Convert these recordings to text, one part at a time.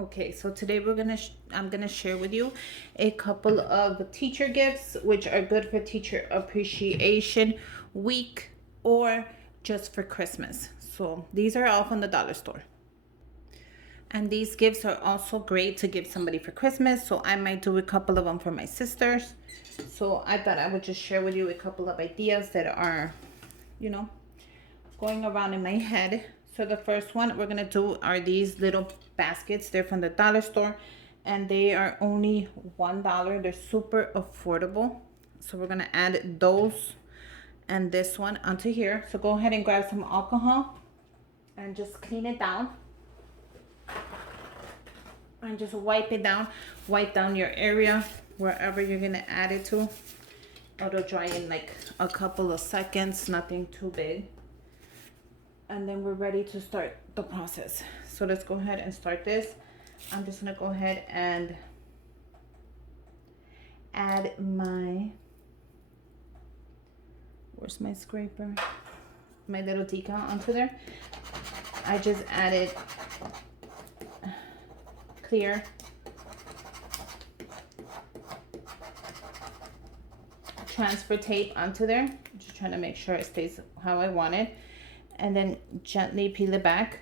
Okay, so today I'm gonna share with you a couple of teacher gifts which are good for Teacher Appreciation Week or just for Christmas. So these are all from the dollar store. And these gifts are also great to give somebody for Christmas. So I might do a couple of them for my sisters. So I thought I would just share with you a couple of ideas that are, you know, going around in my head. So the first one we're gonna do are these little baskets. They're from the dollar store and they are only $1. They're super affordable. So we're gonna add those and this one onto here. So go ahead and grab some alcohol and just clean it down and just wipe it down. Wipe down your area wherever you're gonna add it to. It'll dry in like a couple of seconds, nothing too big. And then we're ready to start the process. So let's go ahead and start this. I'm just gonna go ahead and add where's my scraper? My little decal onto there. I just added clear transfer tape onto there. Just trying to make sure it stays how I want it. And then gently peel it back.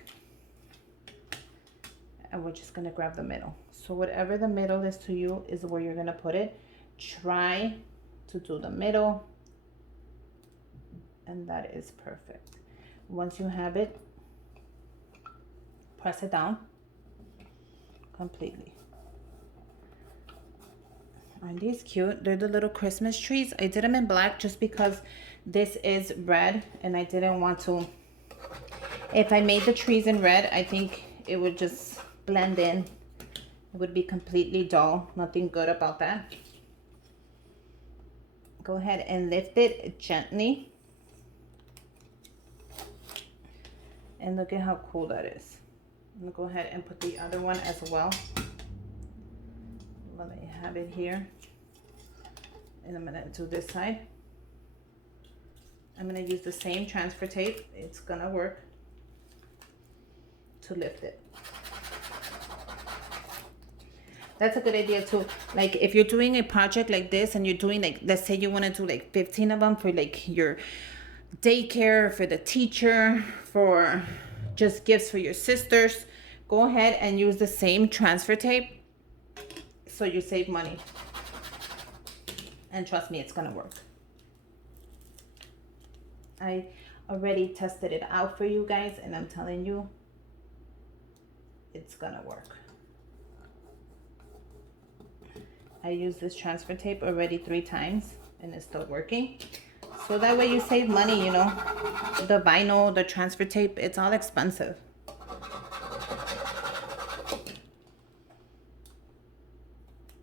And we're just gonna grab the middle. So whatever the middle is to you is where you're gonna put it. Try to do the middle. And that is perfect. Once you have it, press it down completely. Aren't these cute? They're the little Christmas trees. I did them in black just because this is red and I didn't want to. If I made the trees in red, I think it would just blend in. It would be completely dull. Nothing good about that. Go ahead and lift it gently. And look at how cool that is. I'm gonna go ahead and put the other one as well. Let me have it here. And I'm gonna do this side. I'm gonna use the same transfer tape. It's gonna work to lift it. That's a good idea too. Like if you're doing a project like this and you're doing like, let's say you wanna do like 15 of them for like your daycare, for the teacher, for just gifts for your sisters, go ahead and use the same transfer tape so you save money. And trust me, it's gonna work. I already tested it out for you guys and I'm telling you, it's gonna work. I used this transfer tape already 3 times and it's still working. So that way you save money, you know. The vinyl, the transfer tape, it's all expensive.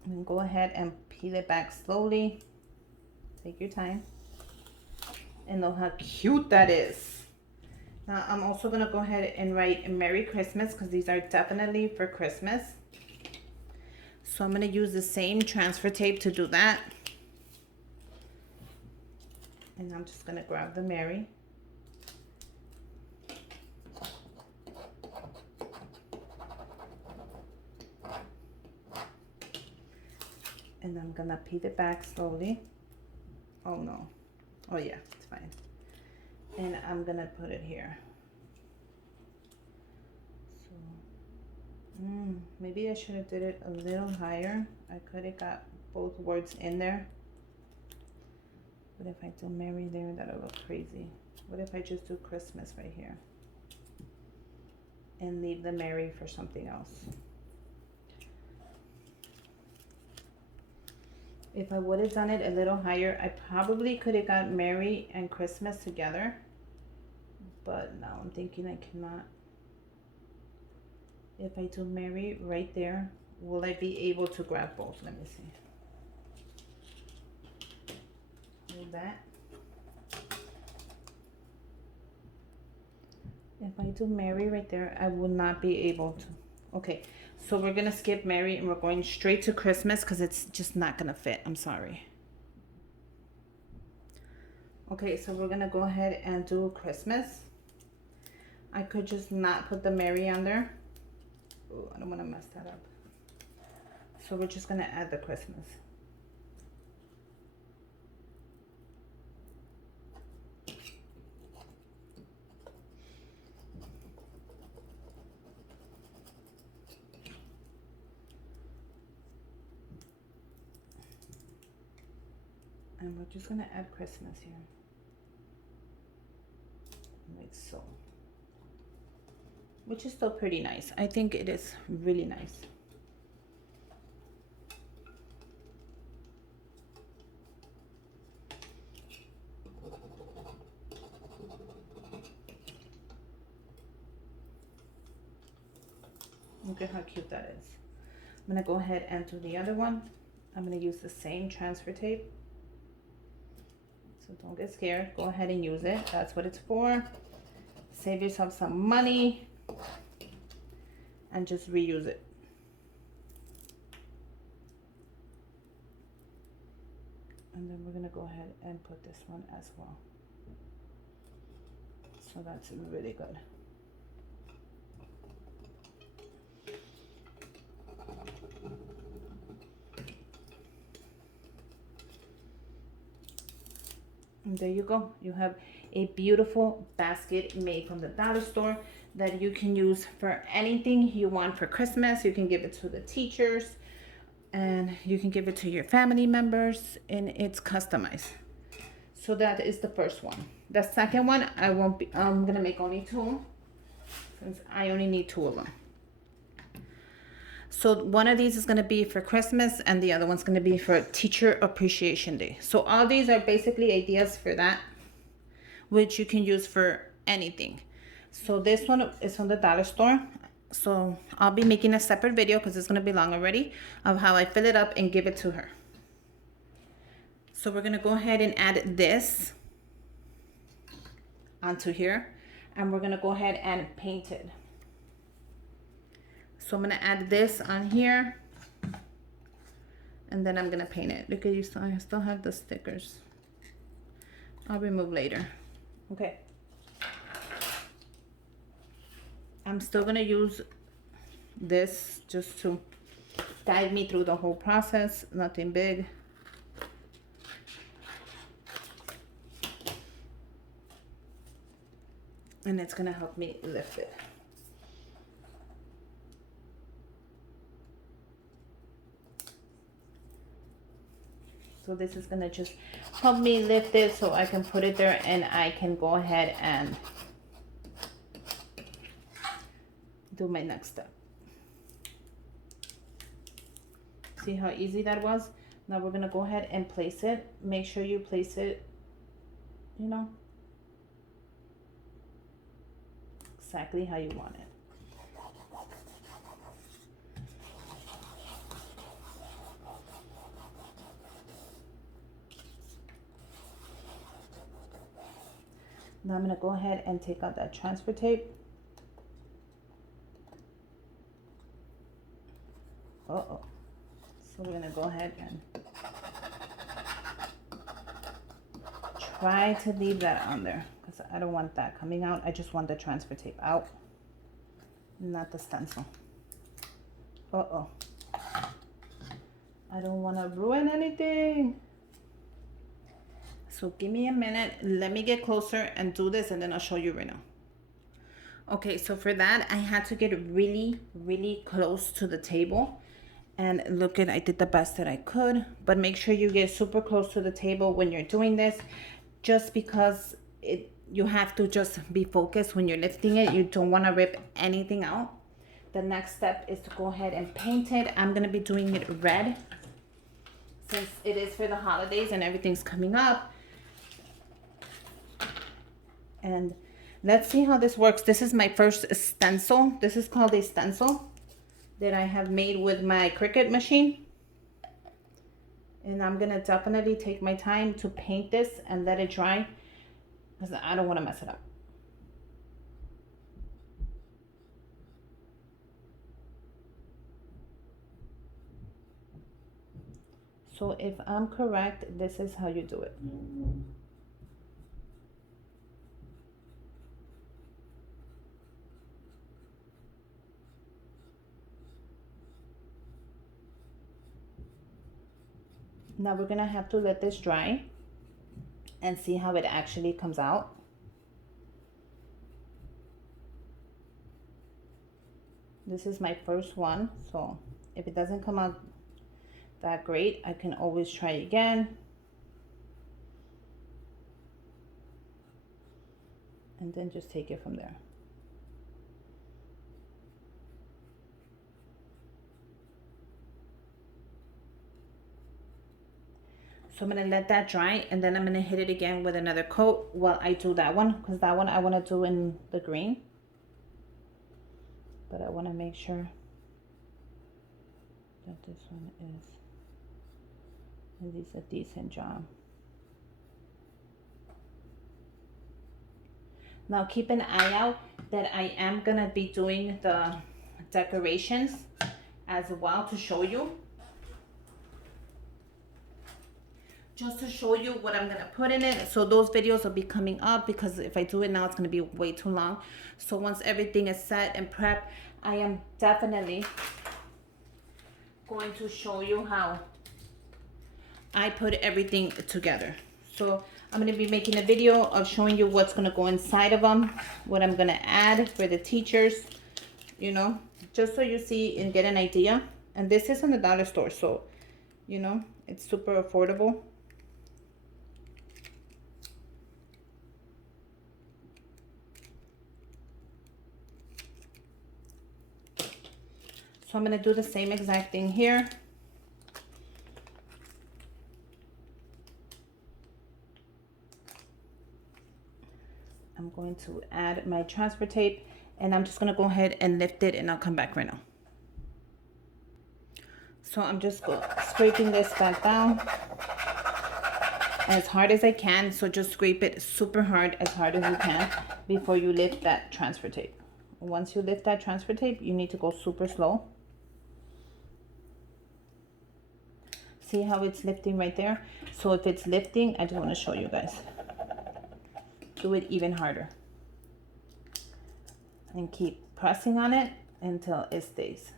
And go ahead and peel it back slowly. Take your time. And look how cute that is. Now I'm also gonna go ahead and write Merry Christmas because these are definitely for Christmas. So I'm gonna use the same transfer tape to do that. And I'm just gonna grab the Merry. And I'm gonna peel it back slowly. Oh no. Oh yeah, it's fine. And I'm gonna put it here. So, maybe I should have did it a little higher. I could have got both words in there. But if I do Merry there, that'll look crazy. What if I just do Christmas right here? And leave the Merry for something else. If I would have done it a little higher, I probably could have got Merry and Christmas together. But now I'm thinking I cannot. If I do Merry right there, will I be able to grab both? Let me see. Do that. If I do Merry right there, I will not be able to. Okay, so we're gonna skip Merry and we're going straight to Christmas because it's just not gonna fit. I'm sorry. Okay, so we're gonna go ahead and do Christmas. I could just not put the Merry on there. Oh, I don't want to mess that up. So we're just going to add the Christmas. And we're just going to add Christmas here. Like so. Which is still pretty nice. I think it is really nice. Look at how cute that is. I'm gonna go ahead and do the other one. I'm gonna use the same transfer tape. So don't get scared, go ahead and use it. That's what it's for. Save yourself some money and just reuse it. And then we're gonna go ahead and put this one as well. So that's really good. And there you go. You have a beautiful basket made from the dollar store that you can use for anything you want for Christmas. You can give it to the teachers and you can give it to your family members, and it's customized. So that is the first one. The second one, I'm gonna make only two since I only need two of them. So one of these is going to be for Christmas and the other one's going to be for Teacher Appreciation Day. So all these are basically ideas for that, which you can use for anything. So this one is from the dollar store. So I'll be making a separate video because it's going to be long already of how I fill it up and give it to her. So we're going to go ahead and add this onto here, and we're going to go ahead and paint it. So I'm gonna add this on here, and then I'm gonna paint it. Look at you, I still have the stickers. I'll remove later. Okay. I'm still gonna use this just to guide me through the whole process. Nothing big. And it's gonna help me lift it. So this is gonna just help me lift it so I can put it there, and I can go ahead and do my next step. See how easy that was? Now we're gonna go ahead and place it. Make sure you place it, you know, exactly how you want it. Now I'm going to go ahead and take out that transfer tape. Uh-oh. So we're going to go ahead and try to leave that on there because I don't want that coming out. I just want the transfer tape out, not the stencil. Uh-oh. I don't want to ruin anything. So give me a minute, let me get closer and do this, and then I'll show you right now. Okay, so for that, I had to get really, really close to the table. And look at, I did the best that I could, but make sure you get super close to the table when you're doing this, just because you have to just be focused when you're lifting it. You don't want to rip anything out. The next step is to go ahead and paint it. I'm going to be doing it red since it is for the holidays and everything's coming up. And let's see how this works. This is my first stencil. This is called a stencil that I have made with my Cricut machine. And I'm gonna definitely take my time to paint this and let it dry because I don't want to mess it up. So if I'm correct, this is how you do it. Now we're gonna have to let this dry and see how it actually comes out. This is my first one, so if it doesn't come out that great, I can always try again. And then just take it from there. So I'm gonna let that dry, and then I'm gonna hit it again with another coat while I do that one, because that one I wanna do in the green. But I wanna make sure that this one is at least a decent job. Now keep an eye out that I am gonna be doing the decorations as well to show you. Just to show you what I'm gonna put in it. So those videos will be coming up, because if I do it now, it's gonna be way too long. So once everything is set and prepped, I am definitely going to show you how I put everything together. So I'm gonna be making a video of showing you what's gonna go inside of them, what I'm gonna add for the teachers, you know, just so you see and get an idea. And this is in the dollar store, so, you know, it's super affordable. So I'm gonna do the same exact thing here. I'm going to add my transfer tape, and I'm just gonna go ahead and lift it, and I'll come back right now. So I'm just scraping this back down as hard as I can. So just scrape it super hard, as hard as you can, before you lift that transfer tape. Once you lift that transfer tape, you need to go super slow. See how it's lifting right there? So if it's lifting, I just want to show you guys. Do it even harder. And keep pressing on it until it stays.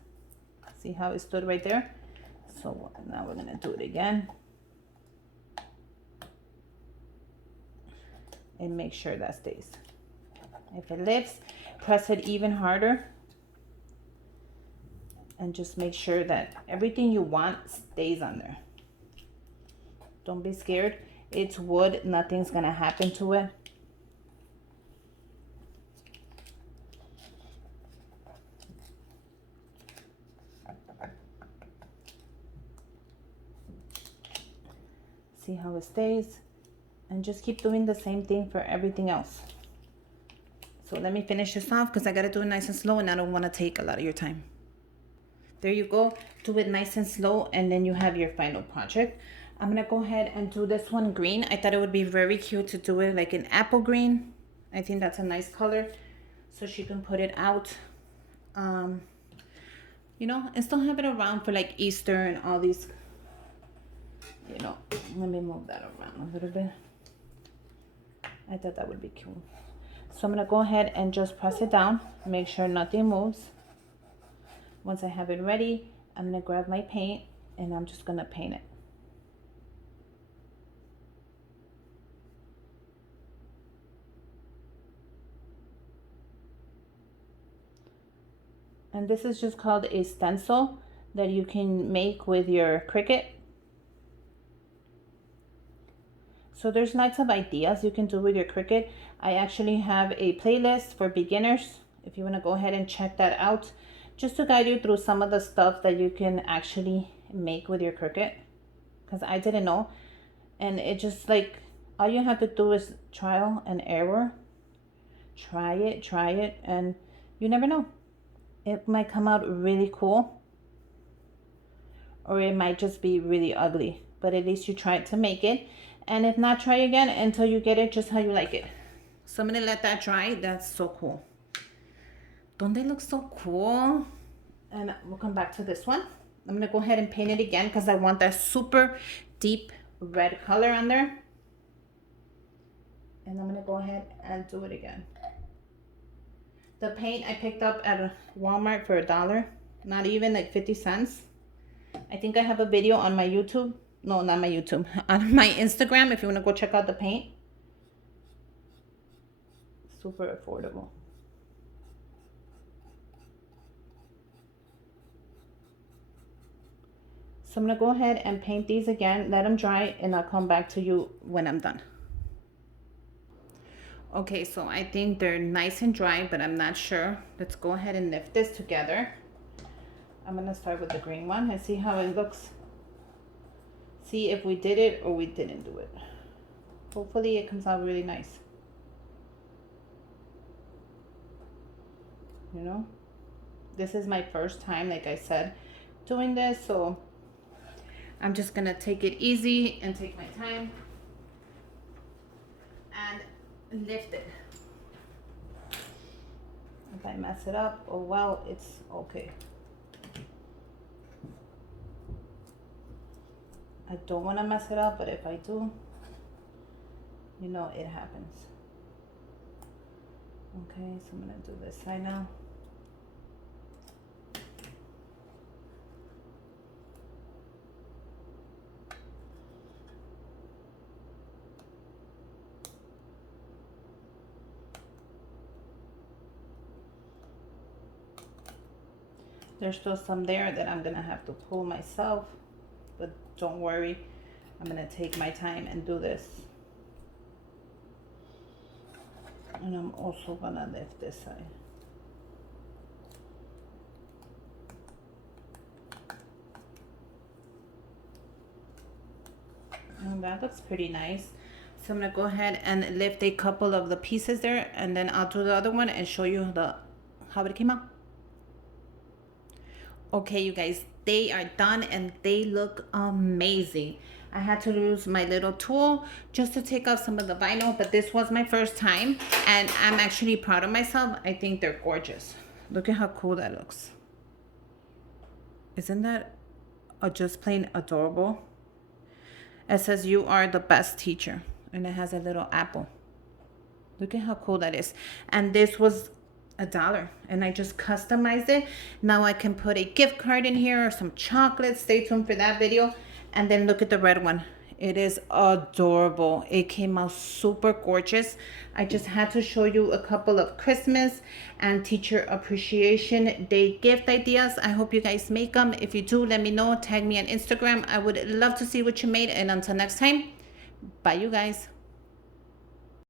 See how it stood right there? So now we're going to do it again. And make sure that stays. If it lifts, press it even harder. And just make sure that everything you want stays on there. Don't be scared. It's wood. Nothing's going to happen to it. See how it stays? And just keep doing the same thing for everything else. So let me finish this off, because I got to do it nice and slow, and I don't want to take a lot of your time. There you go. Do it nice and slow, and then you have your final project. I'm going to go ahead and do this one green. I thought it would be very cute to do it like an apple green. I think that's a nice color, so she can put it out, you know, and still have it around for like Easter and all these, you know. Let me move that around a little bit. I thought that would be cute. So I'm going to go ahead and just press it down. Make sure nothing moves. Once I have it ready, I'm going to grab my paint, and I'm just going to paint it. And this is just called a stencil that you can make with your Cricut. So there's lots of ideas you can do with your Cricut. I actually have a playlist for beginners, if you want to go ahead and check that out, just to guide you through some of the stuff that you can actually make with your Cricut, because I didn't know. And it just like, all you have to do is trial and error. Try it, and you never know. It might come out really cool, or it might just be really ugly, but at least you tried to make it. And if not, try again until you get it just how you like it. So I'm gonna let that dry. That's so cool. Don't they look so cool? And we'll come back to this one. I'm gonna go ahead and paint it again, because I want that super deep red color on there. And I'm gonna go ahead and do it again. The paint I picked up at Walmart for $1, not even like 50 cents. I think I have a video on my YouTube No, not my YouTube. On my Instagram, if you want to go check out the paint. Super affordable. So I'm going to go ahead and paint these again, let them dry, and I'll come back to you when I'm done. Okay, so I think they're nice and dry, but I'm not sure. Let's go ahead and lift this together. I'm going to start with the green one and see how it looks. See if we did it or we didn't do it. Hopefully it comes out really nice. You know, this is my first time, like I said, doing this, so I'm just gonna take it easy and take my time and lift it. If I mess it up, oh well, it's okay. I don't want to mess it up, but if I do, you know it happens. Okay, so I'm gonna do this side now. There's still some there that I'm gonna have to pull myself, but don't worry, I'm gonna take my time and do this. And I'm also gonna lift this side. And that looks pretty nice. So I'm gonna go ahead and lift a couple of the pieces there, and then I'll do the other one and show you how it came out. Okay, you guys, they are done and they look amazing. I had to use my little tool just to take off some of the vinyl, but this was my first time and I'm actually proud of myself. I think they're gorgeous. Look at how cool that looks. Isn't that just plain adorable? It says you are the best teacher and it has a little apple. Look at how cool that is. And this was $1 and I just customized it. Now I can put a gift card in here or some chocolates. Stay tuned for that video. And then look at the red one. It is adorable. It came out super gorgeous. I just had to show you a couple of Christmas and Teacher Appreciation Day gift ideas. I hope you guys make them. If you do, let me know. Tag me on Instagram. I would love to see what you made. And until next time, bye you guys.